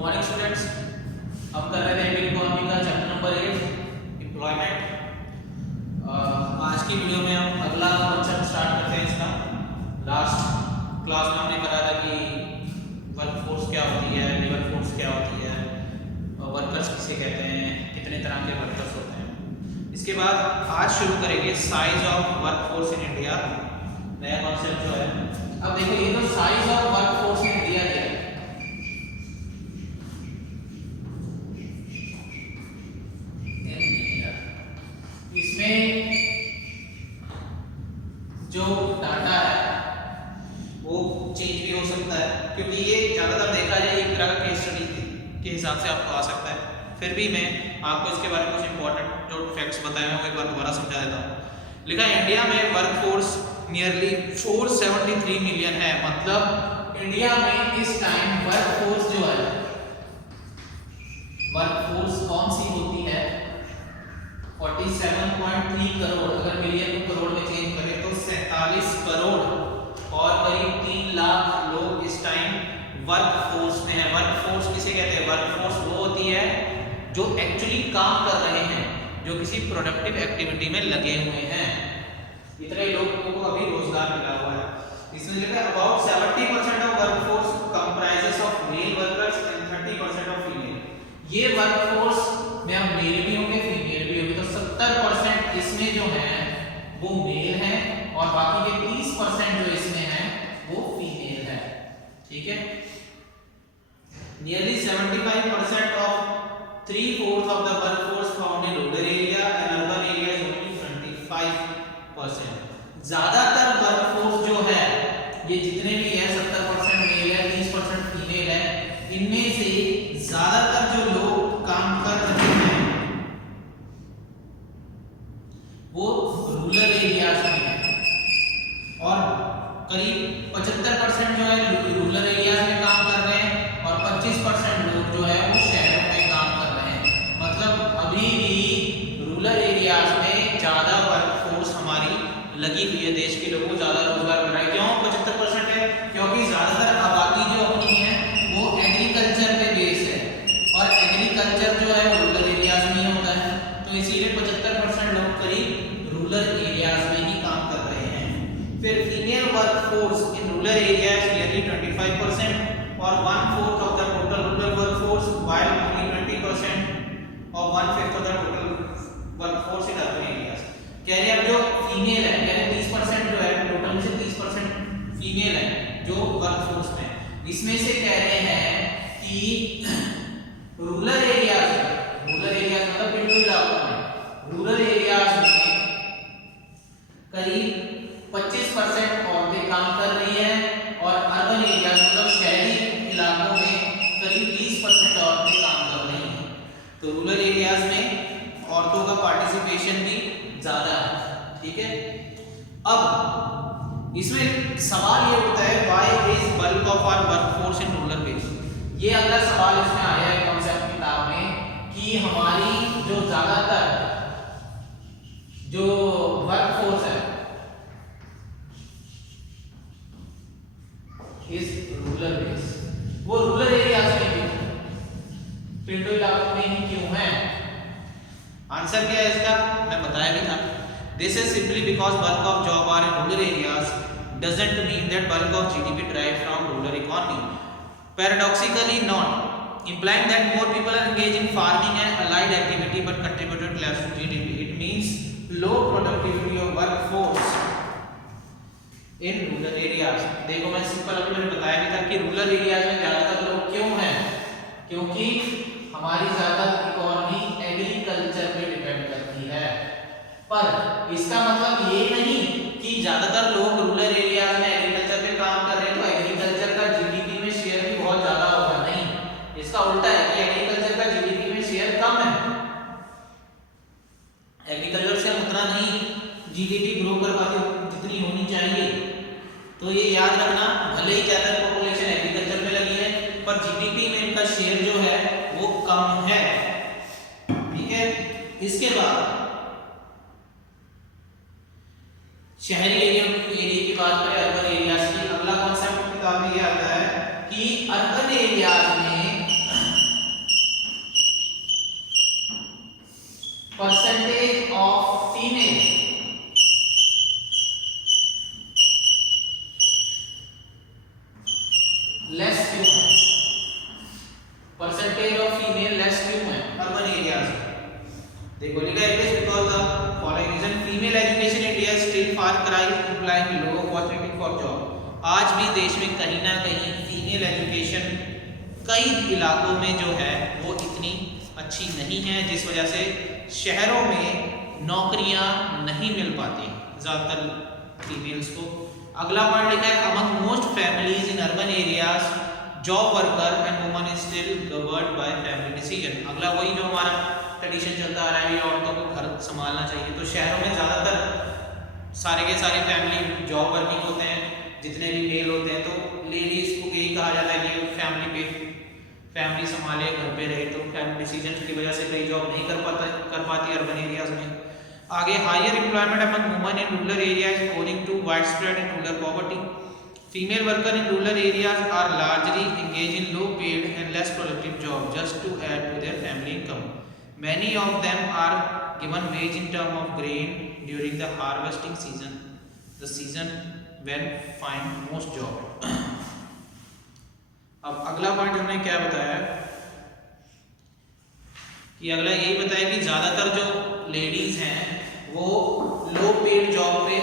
Morning students, हम कर रहे थे इकोनॉमी का चैप्टर नंबर 8 एम्प्लॉयमेंट। आज की वीडियो में हम अगला चैप्टर स्टार्ट करते हैं। इसका लास्ट क्लास में हमने करा था कि वर्क फोर्स क्या होती है, लेबर फोर्स क्या होती है, वर्कर्स किसे कहते हैं, कितने तरह के वर्कर्स होते हैं। इसके बाद आज शुरू करेंगे size of work force in India, नया कॉन्सेप्ट जो है। अब देखो ये तो size of work force in India है, इसमें जो डाटा है वो चेंज भी हो सकता है, क्योंकि ये ज़्यादातर देखा जाए एक तरह का केस स्टडी के हिसाब से आपको आ सकता है। फिर भी मैं आपको इसके बारे में कुछ इंपॉर्टेंट जो फैक्ट्स बताए हैं वो एक बार दोबारा समझा देता हूँ। लिखा है इंडिया में वर्क फोर्स नियरली 473 मिलियन है। मतलब इंडिया में इस टाइम वर्क फोर्स जो है, वर्क फोर्स कौन सी होती है, 47.3 करोड़। अगर मिलियन को करोड़ में चेंज करें तो 47 करोड़ और करीब 3 लाख लोग इस टाइम वर्क फोर्स में है। वर्क फोर्स किसे कहते हैं? वर्क फोर्स वो होती है जो एक्चुअली काम कर रहे हैं, जो किसी प्रोडक्टिव एक्टिविटी में लगे हुए हैं। इतने लोगों को अभी रोजगार मिला हुआ है। इसमें लिखा है about 70% of work force comprises of male workers and 30% of female. ये वर्क फोर्स में अब मेल भी होंगे, फीमेल भी होंगे, तो 70% इसमें जो है वो मेल है और बाकी के 30% जो इसमें है वो फीमेल है। ठीक है, nearly 75% of 3/4 of the work force found in rural area and urban area is only 25%। ज्यादातर वर्क फोर्स जो है ये जितने भी है 70% मेल है, 30% फीमेल है, इनमें से ज्यादातर जो लोग काम कर रहे हैं वो रूरल एरियाज में है और करीब 75% जो है रूरल एरियाज में काम कर रहे हैं और 25% लोग जो है वो शहरों में काम कर रहे हैं। मतलब अभी भी रूरल एरियाज में ज्यादा वर्क फोर्स हमारी लगी हुई है, देश के लोगों को ज्यादा रोजगार मिल रहा है। क्यों 75% है? क्योंकि ज्यादातर आबादी जो अपनी है वो एग्रीकल्चर पे बेस है और एग्रीकल्चर जो है रूरल एरियाज में ही होता है, तो इसीलिए 75% लोग करीब रूरल एरियाज में ही काम कर रहे हैं। फिर female work force in rural areas nearly 25% और 1/4 of the total rural work force while only 20% और 1/5 of the total work force in urban areas. कह रहे हैं अब जो फीमेल है, कह रहे 30% जो है टोटल में से 30% फीमेल है जो वर्क फोर्स में। इसमें से कह रहे हैं कि रूरल एरियाज मतलब पिंडो इलाकों में, रूरल एरियाज में करीब 25% औरतें काम कर रही हैं और अर्बन एरिया मतलब शहरी इलाकों में करीब 20% औरतें काम कर रही हैं। तो रूरल एरियाज में औरतों का पार्टिसिपेशन भी ज्यादा है। ठीक है, अब इसमें सवाल ये उठता है why is bulk of our work force in rural base. ये अगला सवाल इसमें आया है कॉन्सेप्ट किताब में कि हमारी जो ज्यादातर जो वर्क फोर्स है इस रूरल बेस, वो रूरल एरियाज में क्यों, पिंडो इलाकों में ही क्यों है? आंसर क्या है इसका? मैं बताया भी था। This is simply because bulk of job are in rural areas doesn't mean that bulk of GDP drive from rural economy. Paradoxically not implying that more people are engaged in farming and allied activity but contributed less to GDP. It means low productivity of workforce in rural areas. देखो मैं simple अभी मैंने बताया भी था कि rural areas में ज्यादातर लोग क्यों हैं? क्योंकि हमारी ज्यादातर इकोनॉमी एग्रीकल्चर पे डिपेंड करती है। पर इसका मतलब ये नहीं कि ज्यादातर लोग रूरल एरियाज में एग्रीकल्चर पे काम कर रहे हैं तो एग्रीकल्चर का जीडीपी में शेयर भी बहुत ज्यादा होगा, नहीं। इसका उल्टा है कि एग्रीकल्चर का जीडीपी में शेयर कम है, एग्रीकल्चर से उतना नहीं जीडीपी ग्रो कर पाती जितनी होनी चाहिए। तो ये याद रखना, भले ही ज्यादा पॉपुलेशन एग्रीकल्चर में लगी है पर जीडीपी में इनका शेयर जो है वो कम है। ठीक है, इसके बाद शहरी एरिया की बात करें, अर्बन एरियाज की। अगला कॉन्सेप्ट किताब में ये आता है कि अर्बन एरियाज में परसेंटेज ऑफ फीमेल लेस क्यों है? परसेंटेज ऑफ फीमेल लेस क्यों है अर्बन एरियाज में? देखो लिखा है it is because the following reason female education India still far cry implying low opportunity for job. आज भी देश में कहीं ना कहीं फीमेल एजुकेशन कई इलाकों में जो है वो इतनी अच्छी नहीं है, जिस वजह से शहरों में नौकरियां नहीं मिल पाती ज़्यादातर फीमेल्स को। अगला पॉइंट लिखा है among most families in urban areas job worker and woman is still governed bye family decision. अगला वही जो हमारा ट्रेडिशन चलता आ रहा है, औरतों को घर संभालना चाहिए। तो शहरों में ज़्यादातर सारे के सारे फैमिली जॉब वर्किंग होते हैं, जितने भी मेल होते हैं, तो लेडीज़ को यही कहा जाता है कि फैमिली संभाले, घर पे रहे। तो फैमिली डिसीजन की वजह से कई जॉब नहीं कर पाती अर्बन एरियाज में। आगे higher employment among women in rural areas owning to wide spread in rural poverty. Female worker in rural areas are largely engaged in low paid and less productive jobs just to add to their family income. Many of them are given wage in term of grain during the harvesting season, the season when find most job. अब अगला point हमने क्या बताया कि अगला यही बताया कि ज़्यादातर जो लेडीज़ हैं वो लो पेड जॉब पे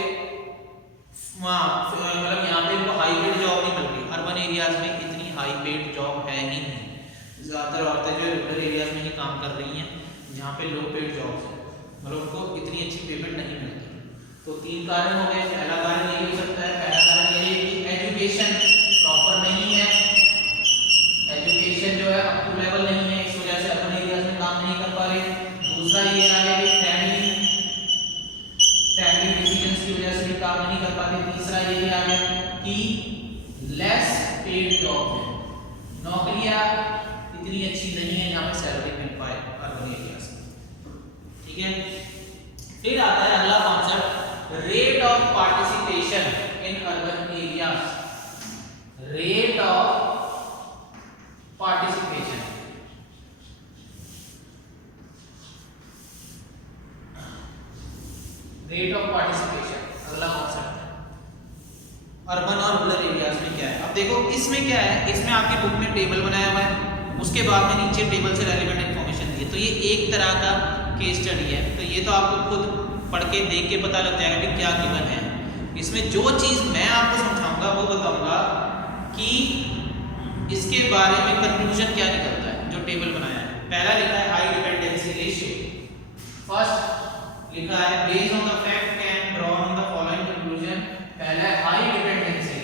मतलब यहाँ पे उनको हाई पेड जॉब नहीं मिल रही। अर्बन एरियाज में इतनी हाई पेड जॉब है ही नहीं। ज़्यादातर औरतें जो रूरल एरियाज में ही काम कर रही हैं, जहाँ पे लो पेड जॉब्स हैं, मतलब उनको इतनी अच्छी पेमेंट नहीं मिलती। तो तीन कारण हो गए। पहला कारण ये हो सकता है, पहला कारण ये है कि एजुकेशन प्रॉपर नहीं है, एजुकेशन जो है अप टू लेवल नहीं है, इस वजह से अर्बन एरियाज में काम नहीं कर पा रहे। दूसरा ये आ गया कि फैमिली डिसीजंस की वजह से भी काम नहीं कर पाते। तीसरा ये भी आ गया कि लेस पेड जॉब है, नौकरियां इतनी अच्छी नहीं है जहाँ पे सैलरी मिल पाए अर्बन एरियाज में। ठीक है, फिर आता है अगला concept rate of participation in urban areas. Rate of participation, rate of participation अगला कॉन्सेप्ट है अर्बन और रूरल एरियाज में क्या है। अब देखो इसमें क्या है, इसमें आपकी बुक में टेबल बनाया हुआ है, उसके बाद में नीचे टेबल से रेलेवेंट इन्फॉर्मेशन दी है। तो ये एक तरह का केस स्टडी है, तो ये तो आपको खुद पढ़ के देख के पता लग जाएगा कि क्या गिवन है। इसमें जो चीज़ मैं आपको समझाऊंगा वो बताऊंगा कि इसके बारे में कंक्लूजन क्या निकलता है जो टेबल बनाया है। पहला लिखा है हाई डिपेंडेंसी रेशियो। फर्स्ट लिखा है based on the fact can drawn on the following conclusion. पहला है हाई डिपेंडेंसी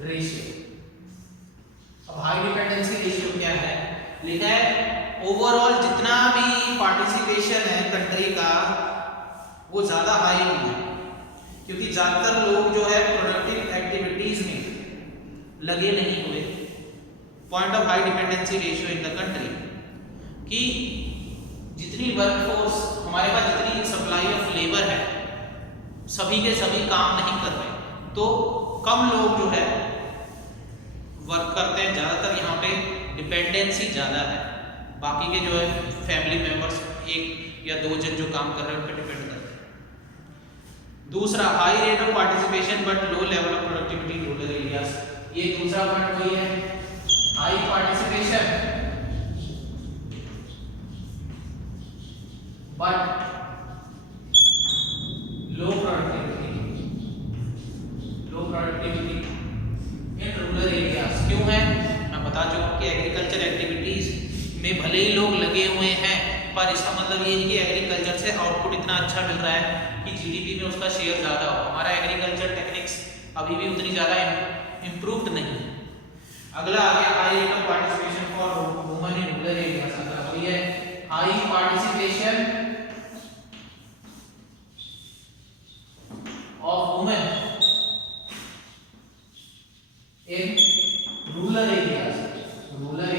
रेशियो। अब हाई डिपेंडेंसी रेशियो क्या है? लिखा है ओवरऑल जितना भी पार्टिसिपेशन है कंट्री का वो ज्यादा हाई नहीं है, क्योंकि ज्यादातर लोग जो है प्रोडक्टिव एक्टिविटीज में लगे नहीं हुए। Point of high dependency ratio in the country कि जितनी वर्कफोर्स हमारे पास, जितनी सप्लाई ऑफ लेबर है, सभी के सभी काम नहीं कर रहे, तो कम लोग जो है वर्क करते हैं। ज़्यादातर यहाँ पे डिपेंडेंसी ज़्यादा है, बाकी के जो है फैमिली मेंबर्स एक या दो जन जो काम कर रहे हैं उन पर डिपेंड करते हैं। दूसरा high rate of participation but low level of productivity in rural areas. ये दूसरा पॉइंट वही है, high participation but low productivity in rural areas. क्यों है? मैं बता चुका कि एग्रीकल्चर एक्टिविटीज में भले ही लोग लगे हुए हैं, पर इसका मतलब ये है कि एग्रीकल्चर से आउटपुट इतना अच्छा मिल रहा है कि जीडीपी में उसका शेयर ज़्यादा हो। हमारा एग्रीकल्चर टेक्निक्स अभी भी उतनी ज़्यादा इम्प्रूव्ड नहीं है। अगला आ गया high rate of participation for women in rural areas. मतलब ये high participation of women in rural areas. Rural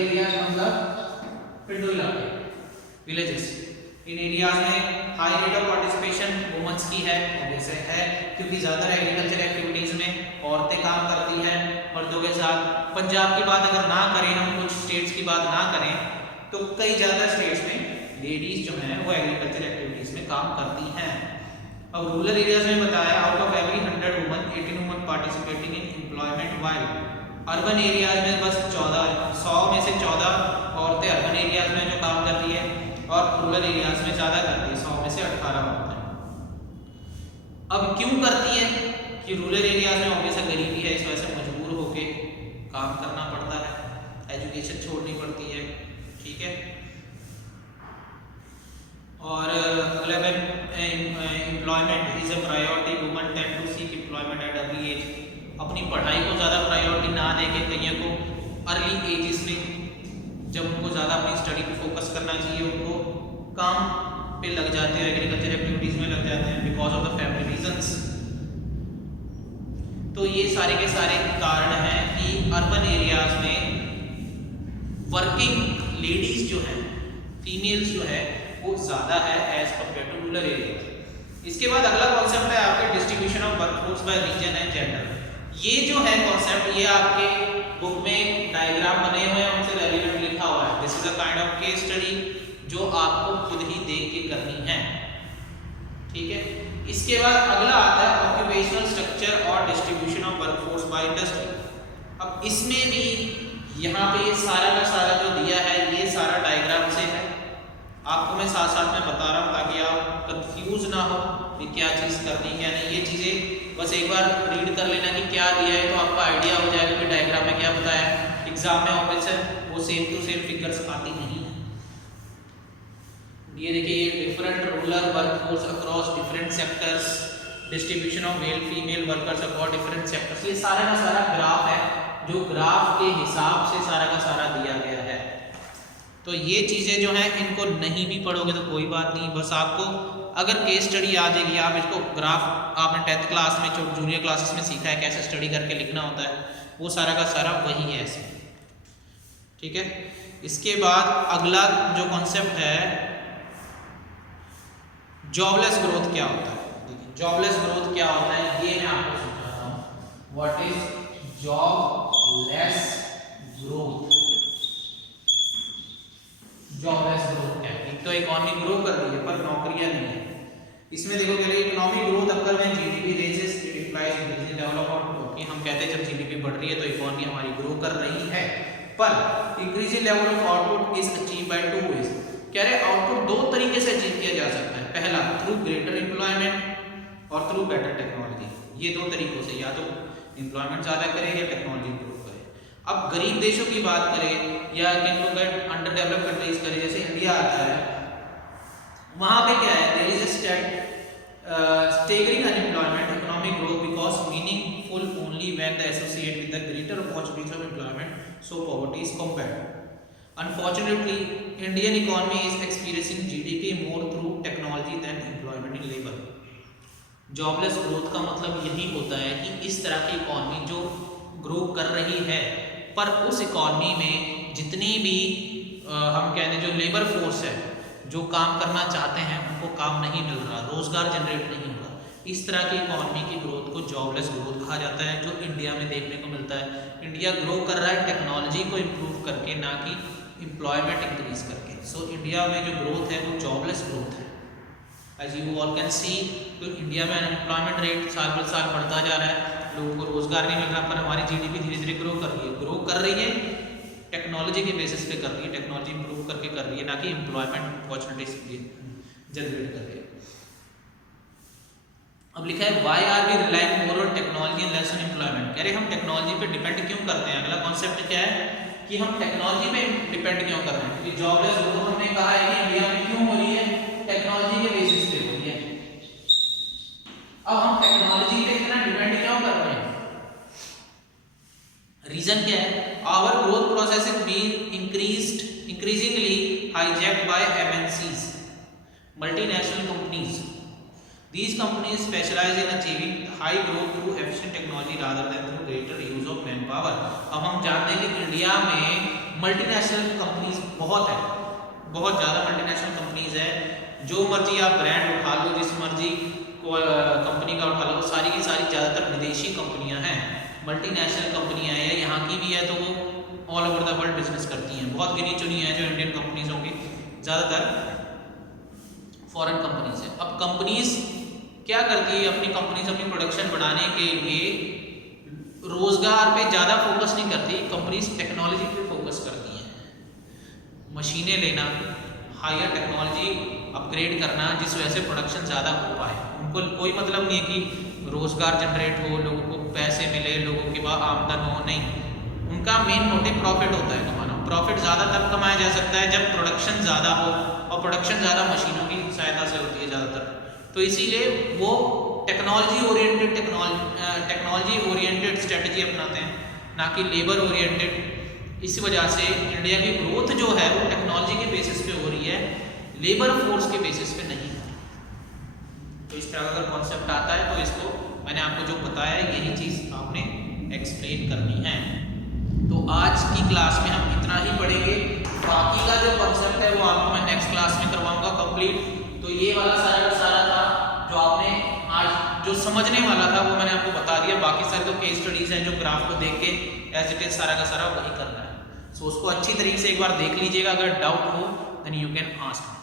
areas मतलब पिंडो इलाके, विलेजेस। इन एरियाज में high rate of participation women's की है, वैसे है क्योंकि ज़्यादातर एग्रीकल्चर एक्टिविटीज में औरतें काम करती हैं, और जो लोगों के साथ। पंजाब की बात अगर ना करें, हम कुछ स्टेट्स की बात ना करें, तो कई ज़्यादा स्टेट्स में लेडीज़ जो हैं वो एग्रीकल्चर एक्टिविटीज़ में काम करती हैं। अब रूरल एरियाज में बताया, out of every 100 woman 18 woman participating in employment, while urban areas में बस 100 में से 14 औरतें अर्बन एरियाज में जो काम करती है, और रूरल एरियाज में ज़्यादा करती है, 100 में से 18 औरतें। अब क्यों करती है कि रूरल एरियाज में ऑब्वियसली गरीबी है, इस वजह से मजबूर होके काम करना पड़ता है, एजुकेशन छोड़नी पड़ती है, ठीक है। और अगला है employment is a priority, woman tend to seek employment at early age. अपनी पढ़ाई को ज़्यादा प्रायोरिटी ना देके कईयों को अर्ली एजेस में, जब उनको ज़्यादा अपनी स्टडी पे फोकस करना चाहिए, उनको काम पे लग जाते हैं, एग्रीकल्चर एक्टिविटीज़ में लग जाते हैं because of the family reasons. तो ये सारे के सारे कारण हैं कि अर्बन एरियाज में वर्किंग लेडीज जो है, फीमेल्स जो है, वो ज़्यादा है as compare to rural areas. इसके बाद अगला कॉन्सेप्ट है आपके distribution of workforce by region and gender. ये जो है कॉन्सेप्ट, ये आपके बुक में डायग्राम बने हुए हैं, उनसे रेलिवेंट लिखा हुआ है। This is a kind of case study जो आपको खुद ही देख के करनी है, ठीक है। इसके बाद अगला आता है ऑक्यूपेशनल स्ट्रक्चर और distribution of workforce by industry. अब इसमें भी यहाँ पे ये सारा का सारा जो दिया है, ये सारा डायग्राम से है, आपको मैं साथ साथ में बता रहा हूँ ताकि आप कंफ्यूज ना हो कि क्या चीज़ करनी क्या नहीं। ये चीज़ें बस एक बार रीड कर लेना कि क्या दिया है, तो आपका आइडिया हो जाएगा कि डायग्राम में क्या बताया है। एग्जाम में ऑब्वियसली वो सेम टू सेम फिगर्स आती नहीं है। ये देखिए, different rural workforce across different sectors, distribution of male female workers across different sectors, ये सारा का सारा ग्राफ है, जो ग्राफ के हिसाब से सारा का सारा दिया गया है। तो ये चीज़ें जो हैं, इनको नहीं भी पढ़ोगे तो कोई बात नहीं, बस आपको अगर केस स्टडी आ जाएगी, आप इसको ग्राफ आपने 10th क्लास में, जूनियर क्लासेस में सीखा है कैसे स्टडी करके लिखना होता है, वो सारा का सारा वही है ऐसे, ठीक है। इसके बाद अगला जो कॉन्सेप्ट है, जॉबलेस ग्रोथ क्या होता है। जॉबलेस ग्रोथ क्या होता है ये मैं आपको समझाता हूँ। What is jobless growth? Jobless growth क्या है? एक तो इकोनॉमी ग्रो कर रही है पर नौकरियां नहीं है। इसमें देखो पहले इकोनॉमिक ग्रोथ अगर में GDP raises it implies increasing development, कि हम कहते हैं जब जीडीपी बढ़ रही है तो इकोनॉमी हमारी ग्रो कर रही है, पर increasing level of output is achieve by two ways. कह रहे आउटपुट दो तरीके से अचीव किया जा सकता है, पहला थ्रू ग्रेटर एम्प्लॉयमेंट और थ्रू बेटर टेक्नोलॉजी। ये दो तरीकों से, या तो एम्प्लॉयमेंट ज़्यादा करें या टेक्नोलॉजी इंप्रूव करें। अब गरीब देशों की बात करें या अंडर डेवलप कंट्रीज करें, जैसे इंडिया आता है, वहाँ पे क्या है, there is staggering unemployment economic growth because meaningful only when the associate with the greater opportunities of employment, so poverty is combat. Unfortunately, Indian economy is experiencing GDP more through technology than employment in labor. Jobless growth का मतलब यही होता है कि इस तरह की economy जो ग्रो कर रही है, पर उस इकॉनमी में जितनी भी हम कहते हैं जो लेबर फोर्स है, जो काम करना चाहते हैं, उनको काम नहीं मिल रहा, रोजगार जनरेट नहीं हो रहा। इस तरह की इकॉनमी की ग्रोथ को जॉबलेस ग्रोथ कहा जाता है, जो इंडिया में देखने को मिलता है। इंडिया ग्रो कर रहा है टेक्नोलॉजी को इम्प्रूव करके, ना कि एम्प्लॉयमेंट इंक्रीज करके। सो इंडिया में जो ग्रोथ है वो जॉबलेस ग्रोथ है। As you all can see, तो इंडिया में अनएम्प्लॉयमेंट रेट साल पर साल बढ़ता जा रहा है, लोगों को रोजगार नहीं मिल रहा, पर हमारी जीडीपी धीरे धीरे ग्रो कर रही है। ग्रो कर रही है टेक्नोलॉजी के बेसिस पे कर रही है, टेक्नोलॉजी इंप्रूव करके कर रही है, ना कि एम्प्लॉयमेंट अपॉर्चुनिटीज जनरेट करके। अब लिखा है why are we relying more on technology and less on employment. कह रहे हम टेक्नोलॉजी पे डिपेंड क्यों करते हैं। अगला कॉन्सेप्ट क्या है कि हम टेक्नोलॉजी पे डिपेंड क्यों कर रहे हैं, क्योंकि जॉबलेस ग्रोथ हमने कहा है कि इंडिया में क्यों हो रही है, टेक्नोलॉजी के बेसिस पे हो रही है। अब हम टेक्नोलॉजी पे इतना डिपेंड क्यों कर रहे हैं, रीजन क्या है? Our growth process is being increasingly hijacked by MNCs, multinational companies. These companies specialize in achieving high growth through efficient technology rather than through greater use of manpower. अब हम जानते हैं कि इंडिया में मल्टीनेशनल कंपनीज बहुत है, बहुत ज़्यादा मल्टीनेशनल कंपनीज है। जो मर्जी आप ब्रांड उठा लो, जिस मर्जी कंपनी का उठा लो, सारी की सारी ज़्यादातर विदेशी कंपनियां हैं। मल्टीनेशनल कंपनियां हैं या यहाँ की भी है तो वो all over the world business करती हैं। बहुत गिनी चुनी है जो इंडियन कंपनीज होंगी, ज़्यादातर फॉरेन कंपनीज है। अब कंपनीज क्या करती है, अपनी कंपनीज अपनी प्रोडक्शन बढ़ाने के लिए रोजगार पे ज़्यादा फोकस नहीं करती, कंपनीज टेक्नोलॉजी पे फोकस करती हैं। मशीनें लेना, हायर टेक्नोलॉजी अपग्रेड करना, जिस वजह से प्रोडक्शन ज़्यादा हो पाए। उनको कोई मतलब नहीं है कि रोजगार जनरेट हो, लोगों को पैसे मिले, लोगों के पास आमदन हो, नहीं। उनका मेन मोटिव प्रॉफिट होता है कमाना। प्रॉफिट ज़्यादा तब कमाया जा सकता है जब प्रोडक्शन ज़्यादा हो, और प्रोडक्शन ज़्यादा मशीनों की सहायता से होती है ज़्यादातर। तो इसीलिए वो टेक्नोलॉजी ओरिएंटेड स्ट्रेटजी अपनाते हैं, ना कि लेबर ओरिएंटेड। इसी वजह से इंडिया की ग्रोथ जो है वो टेक्नोलॉजी के बेसिस पे हो रही है, लेबर फोर्स के बेसिस पे नहीं। तो इस तरह का अगर कॉन्सेप्ट आता है तो इसको मैंने आपको जो बताया यही चीज़ आपने एक्सप्लेन करनी है। तो आज की क्लास में हम इतना ही पढ़ेंगे, बाकी का जो कॉन्सेप्ट है वो आपको मैं नेक्स्ट क्लास में करवाऊंगा कंप्लीट। तो ये वाला सारा का सारा था जो आपने आज जो समझने वाला था वो मैंने आपको बता दिया। बाकी सारे तो केस स्टडीज हैं जो ग्राफ को देख के एज इट इज सारा का सारा वही करना है। सो उसको अच्छी तरीके से एक बार देख लीजिएगा, अगर डाउट हो देन यू कैन आस्क।